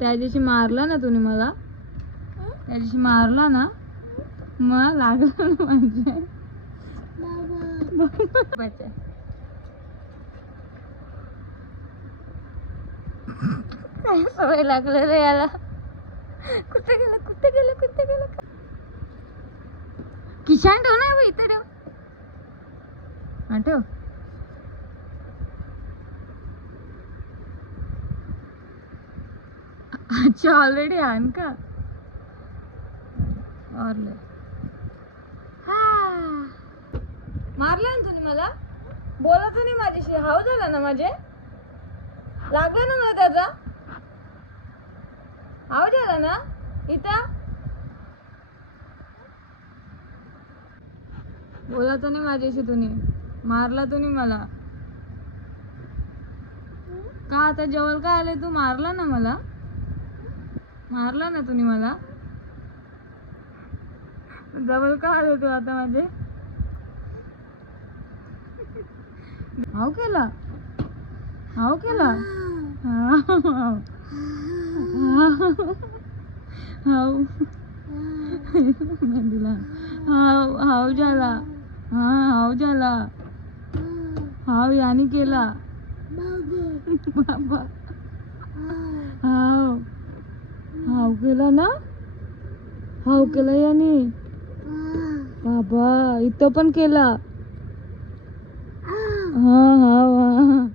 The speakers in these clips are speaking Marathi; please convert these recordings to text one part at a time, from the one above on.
त्या दिवशी मारला ना तुम्ही मला, त्या दिवशी मारला ना मग लागला ना म्हणजे काय सवय लागलं रे याला. कुठे गेलं कुठे गेलं कुठे गेलं? किशान ठेव ना इथे ठेव. हा ठेव. अच्छा ऑलरेडी आण का? मारला ना तुम्ही मला, बोलायचं नाही माझ्याशी. हाव झाला ना माझे, लागला ना मला त्याचा हाव झाला ना. इथं बोलायचं नाही माझ्याशी. तुम्ही मारला तुम्ही मला का? आता जवळ का आले तू? मारला ना मला, मारला ना तुम्ही मला. जवळ का आले तू आता माझे? हाव केला, हाव केला. हाव दिला. हाव हाव झाला. हा हाव झाला. हाव याने केला. बाबा हाव हाव केला ना. हाव केला याने. बाबा इथं पण केला. हा हाव हा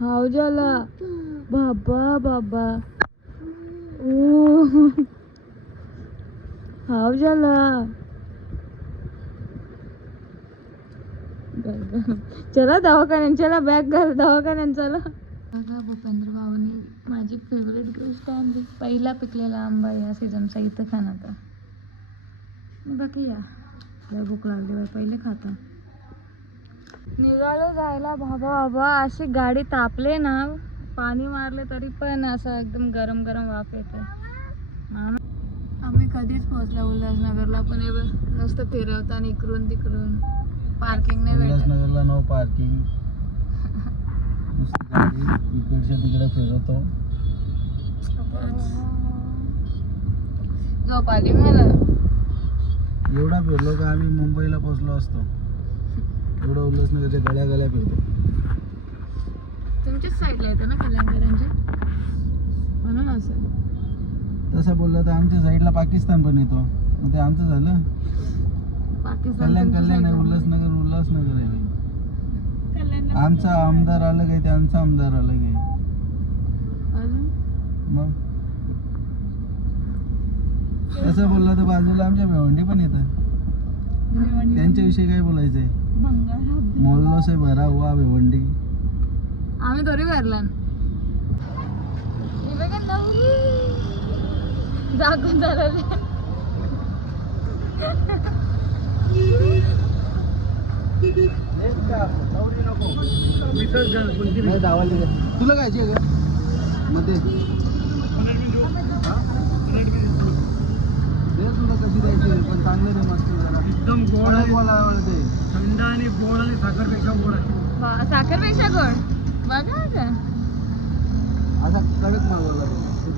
हाव झाला. बाबा बाबा ओ हाव झाला. चला दवाखान्यात, चला बॅग घाल दवाखान्यात चला. बघा भूपेंद्र भाऊनी माझी फेवरेट गोष्ट आणली, पहिला पिकलेला आंबा या सीझनचा. इथं खाना आता बाकी या लय भूक लागली पहिले खाता. निघालो जायला बाबा बाबा. अशी गाडी तापले ना, पाणी मारले तरी पण असं एकदम गरम गरम वाफ येते. आम्ही कधीच पोहोचला उल्हासनगरला, पण मस्त फिरवताना इकडून तिकडून. पार्किंग नाही भेटत उल्हासनगरला. No parking. इकडच्या तिकडे फिरवतो. झोप आली मला. एवढा फिरलो का आम्ही मुंबईला पोहोचलो असतो. एवढं उल्हासनगरच्या गळ्या गळ्या फिरतो. तुमच्याच साईडला येतं ना कल्याणकरांच्या, म्हणून असं. तसं बोललं तर आमच्या साईडला पाकिस्तान पण येतो, मग ते आमचं झालं. कल्याण कल्याण आहे, उल्हासनगर उल्हासनगर आहे. आमचा आमदार अलग आहे, त्यांचा आमदार अलग आहे. मग तसं बोललं तर बाजूला आमच्या भिवंडी पण येतं. त्यांच्याविषयी काय बोलायचंय? मोहल्लो से भरा हुआ भिवंडी. आम्ही थोडी भरला दाखवून झालं. तुला काय मध्ये तुला कशी द्यायची? पण चांगलं रे, मस्त जरा एकदम गोड आवडते. थंड आणि गोड आणि साखरपेक्षा गोड आहे. साखरपेक्षा गोड बघा का. असा कडक मागवला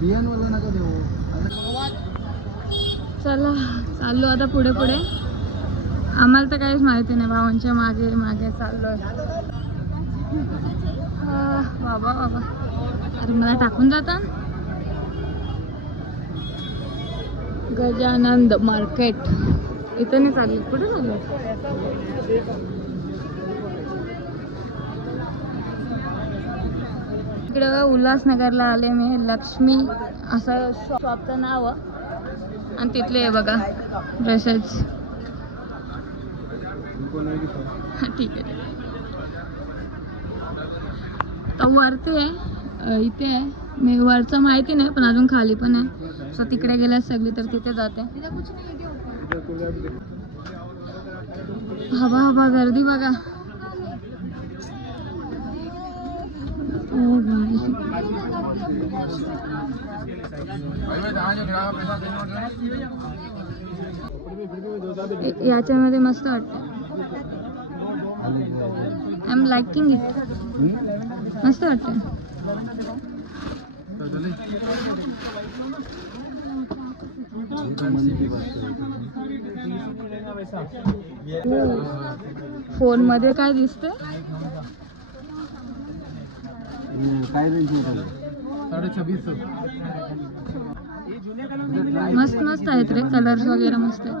बियांवाला नका देऊ. चला चाललो आता पुढे पुढे. आम्हाला तर काहीच माहिती नाही, भावांच्या मागे मागे चाललोय. बाबा बाबा अरे मला टाकून जाता. गजानंद मार्केट इथं नाही चालले, कुठे चाललो? इकडे उल्हासनगरला आले मी. लक्ष्मी असं शॉपचं नाव आणि तिथले आहे बघा ड्रेसेस. ठीक आहे. तर वरती आहे, इथे आहे. मी वरचं माहिती नाही, पण अजून खाली पण आहे. सो तिकडे गेल्या सगळी तर तिथे जाते. हवा हवा गर्दी बघा. याच्यामध्ये मस्त वाटतं. I am liking it. मस्त वाटतं. फोन मध्ये काय दिसते? काय रेंज मस्त मस्त आहेत रे, कलर्स वगैरे मस्त आहेत.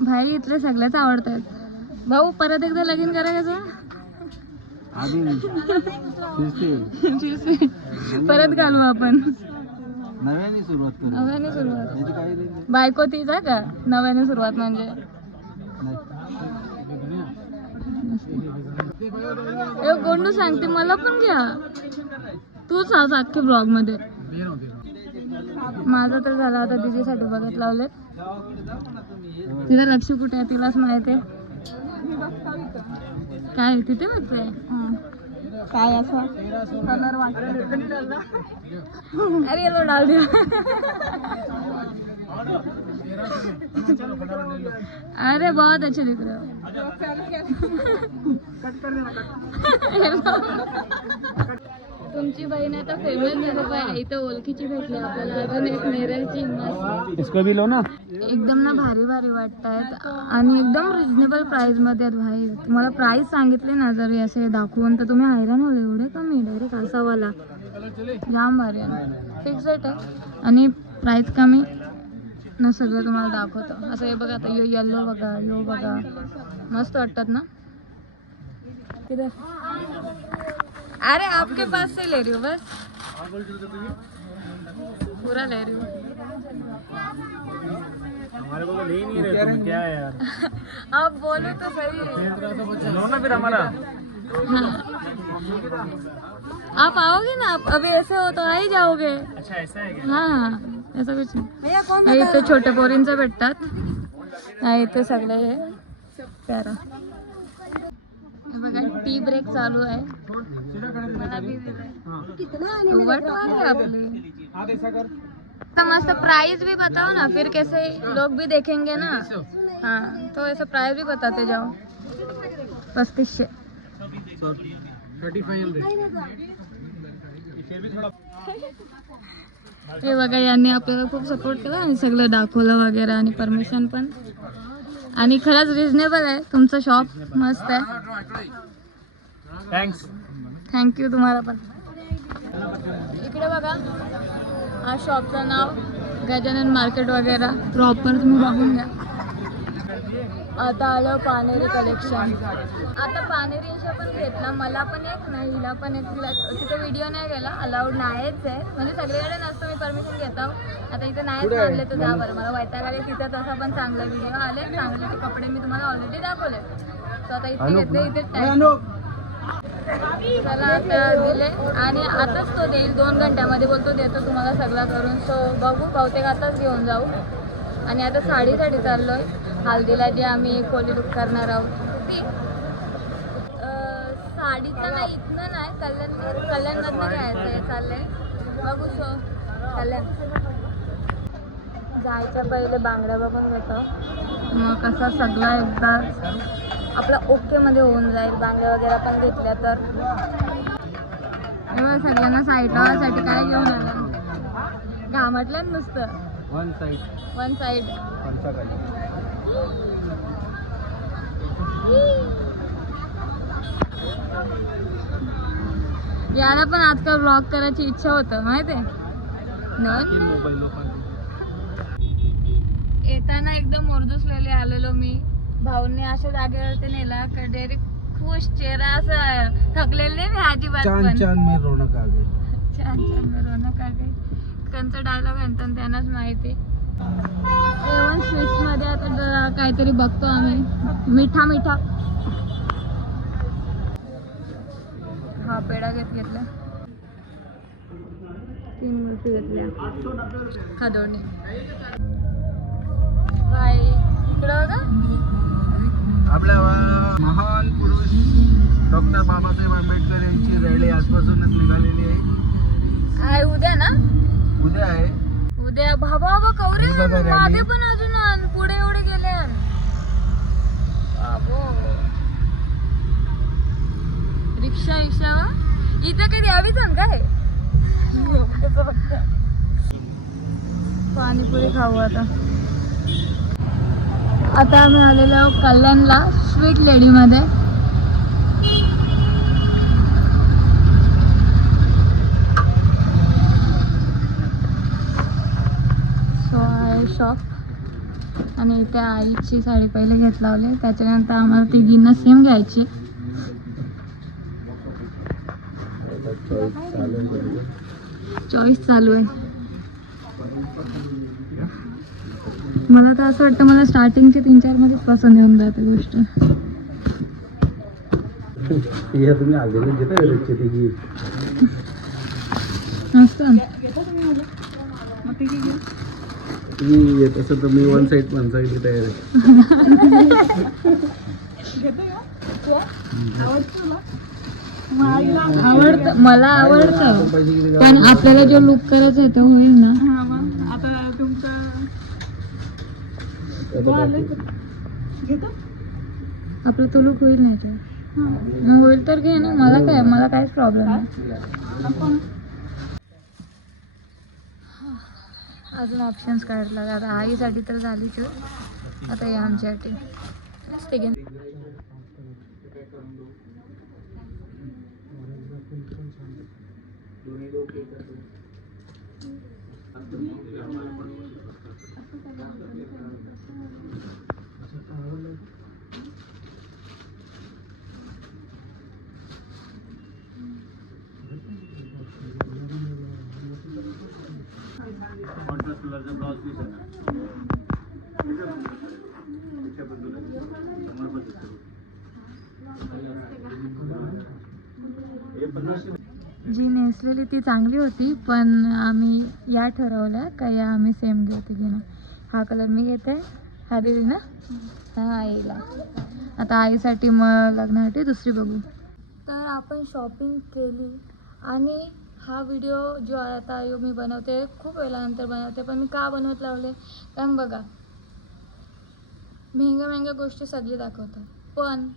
भाई इथले सगळ्याच आवडतात. भाऊ परत एकदा लगीन करायचं. परत घालू आपण. नव्याने सुरुवात करू. नव्याने सुरुवात. बायको तीच का? नव्याने सुरुवात म्हणजे गोंडू सांगते मला पण घ्या. तूच आज अख्खे ब्लॉग मध्ये. माझं तर झालं आता. दीदीसाठी बघत लावले. तिला लक्ष्मी कुठे आहे तिलाच माहिती आहे. काय तिथे भेटतंय काय असं कलर अरे येलो डाल दिया. अरे बहुत अच्छे दिख रहे हो. तुमची बहीण आता फेमस झाली पाहिजे. इथं ओळखीची भेटली आपल्याला. अजून एक नेरळची मस्त. इसको भी लो ना. एकदम ना भारी भारी वाटतायत आणि एकदम रिजनेबल प्राइस मध्ये आहेत भाई. तुम्हाला प्राइस सांगितले ना जरी असे दाखवून तर तुम्ही हैराण होले. एवढे कमी डायरेक्ट असावाला जाम भारी आहे. फिक्स रेट आहे आणि प्राइस कमी ना. सगळं तुम्हाला दाखवतो. असं हे बघा आता. यो येल्लो बघा, यो बघा, मस्त वाटतात ना. किधर? अरे आपके पास से ले रही हूँ बस. पूरा ले रही हूँ. हमारे को तो ले ही नहीं रहे तुम, क्या है यार. आप बोलो तो सही. लो ना फिर हमारा. हाँ. आप आओगे ना. आप अभी ऐसे हो तो आ ही जाओगे. अच्छा ऐसा है क्या? हाँ ऐसा कुछ नाही. इथे छोटे पोरींचे भेटतात. इथे सगळे हे प्यारा. हे बघा टी ब्रेक चालू आहे. मस्त प्राइस भी बताओ ना फिर कैसे लोग भी देखेंगे ना. हाँ तो ऐसा प्राइस भी बताते जाओ. 3500. हे बघा यांनी आपल्याला खूप सपोर्ट केला आणि सगळं दाखवलं वगैरे आणि परमिशन पण. आणि खरंच रिजनेबल आहे तुमचं शॉप. मस्त आहे. थँक्स. थँक्यू तुम्हाला पण. इकडे बघा हा शॉपचं नाव गजानन मार्केट वगैरे प्रॉपर तुम्ही बघून घ्या. आता आलं पानेरी कलेक्शन. आता पानेरींच्या पण घेतला. मला पण एक ना हिला पण एक. तिथं व्हिडिओ नाही गेला. अलाउड नाहीच आहे म्हणजे सगळीकडे नसतं. मी परमिशन घेतो. आता इथं नाहीच आणले तर जा बरं. मला वैताग आले. तिथं तसा पण चांगला व्हिडिओ आले. चांगले ते कपडे मी तुम्हाला ऑलरेडी दाखवले. तर आता इथे घेतले. इथे टाईम चला आता दिले आणि आताच तो देईल 2 घंट्यामध्ये. बोलतो देतो तुम्हाला सगळं करून. सो बघू बहुतेक आताच घेऊन जाऊ. आणि आता साडीसाठी चाललोय हल्दीला जे आम्ही कोली लुक करणार आहोत ती. साडीचं नाही इथनं नाही कल्याणमधनं घ्यायचं आहे. चाललंय बघू. सो कल्याण जायच्या पहिले बांगड्या बघून घेतो. मग कसा सगळा एकदा आपला ओके मध्ये होऊन जाईल. बांगड्या वगैरे पण घेतल्या तर. सगळ्यांना साईड लावायसाठी काय घेऊन आलं घामटलं नुसतं. One side. याला पण आजकाल ब्लॉग करायची इच्छा होतं माहितीये. येताना एकदम मुरदुसलेले आलेलो मी. भाऊंनी अशा जागेवरती नेला का डायरेक्ट खुश चेहरा असं थकलेले मी अजिबात पण. छान छान मी रौनक आ गई. छान छान मी रौनक आ गई. त्यांचा डायलॉग आहे तर त्यांनाच माहिती. एवन स्वीट्स मध्ये आता काहीतरी बघतो आम्ही. मिठा मिठा. हा पेढा घेतला. 3 मूर्ती घेतल्या. खादोणी बाई. इकडं बघा आपल्या महान पुरुष डॉक्टर बाबासाहेब आंबेडकर यांची रॅली आजपासूनच निघालेली आहे. उद्या ना. उद्या आहे. उद्या बाबा कवरे मागे पण अजून पुढे एवढे गेले. रिक्षा इथं कधी यावीच काय पाणीपुरी खाऊ आता. आता आम्ही आलेलो आहोत कल्याणला स्वीट लेडीमध्ये. सो आहे शॉप आणि त्या आईची साडी पहिले घेत लावली. त्याच्यानंतर आम्हाला तिघींना सेम घ्यायची. चॉईस चालू आहे. मला तर असं वाटतं मला स्टार्टिंगचे 3-4 मध्येच पसंत येऊन जाते गोष्ट. मस्त येत असं तर मी वन साईड तयार आहे. आवडतं, मला आवडतं, पण आपल्याला जो लुक करायचा आहे तो होईल ना. आता तुमचं आपला तो लुक होईल नाही तर मग होईल तर घे ना. मला काहीच प्रॉब्लेम नाही. अजून ऑप्शन्स काढला. आता आईसाठी तर झालीच. आता या आमच्यासाठी जी नेसलेली ती चांगली होती, पण आम्ही या ठरवल्या का या आम्ही सेम घेते घेणं. हा कलर मी घेते, हा दिली ना, हा आईला. आता आईसाठी मग लग्नासाठी दुसरी बघू. तर आपण शॉपिंग केली आणि हा व्हिडिओ जो आता मी बनवते खूप वेळानंतर बनवते. पण मी का बनवत लावले, कारण बघा महंग्या गोष्टी सगळी दाखवतात, पण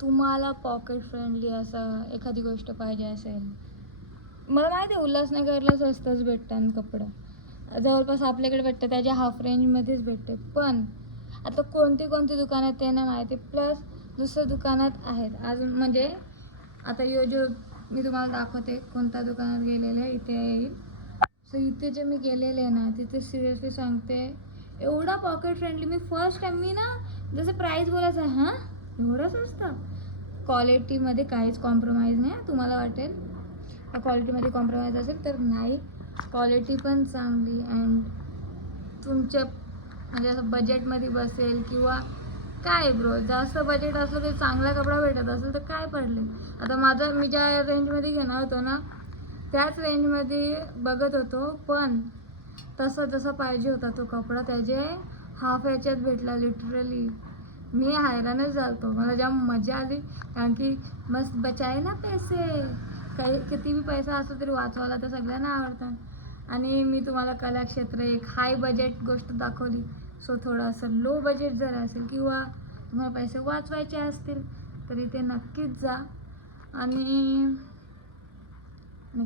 तुम्हाला पॉकेट फ्रेंडली असं एखादी गोष्ट पाहिजे असेल. मला माहिती आहे उल्हासनगरला स्वस्तच भेटतात कपडे, जवळपास आपल्याकडे भेटतं, त्याच्या हाफ रेंजमध्येच भेटते. पण आता कोणती दुकानं आहेत ते नाही माहिती. प्लस दुसऱ्या दुकानात आहेत अजून, म्हणजे आता जो मी तुम्हाला दाखवते कोणत्या दुकानात गेलेले इथे येईल. सो इथे जे मी गेलेले ना तिथे सिरियसली सांगते एवढा पॉकेट फ्रेंडली. मी फर्स्ट टाइम मी ना जसं प्राईस बोलायचं हां एवढंच असतं. क्वालिटीमध्ये काहीच कॉम्प्रोमाइज नाही. तुम्हाला वाटेल क्वालिटीमध्ये कॉम्प्रोमाइज असेल तर नाही, क्वालिटी पण चांगली अँड तुमच्या म्हणजे असं बजेटमध्ये बसेल. किंवा काय ब्रो जास्त बजेट असलं तर चांगला कपडा भेटत असेल तर काय पडले. आता मी ज्या रेंजमध्ये घेणार होतो ना त्याच रेंजमध्ये बघत होतो, पण जसं पाहिजे होता तो कपडा त्याचे हाफ याच्यात भेटला. लिटरली मी हैराणच झालतो. मला जाम मजा आली, कारण की मस्त बचाए ना पैसे. काही किती बी पैसा असला तरी वाचवायला तर सगळ्यांना आवडतात. आणि मी तुम्हाला कलाक्षेत्र एक हाय बजेट गोष्ट दाखवली. सो थोडंसं लो बजेट जर असेल किंवा तुम्हाला पैसे वाचवायचे असतील तर इथे नक्कीच जा. आणि काय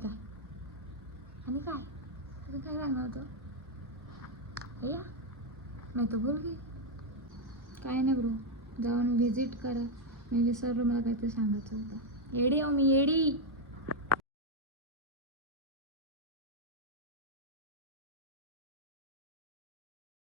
तुम्ही काय सांगणार होतं भैया, मी तर भूल गई. काय नाही ब्रो, जाऊन व्हिजिट करा. मी विसरलो, मला काहीतरी सांगायचं होतं. येडी मी येडी.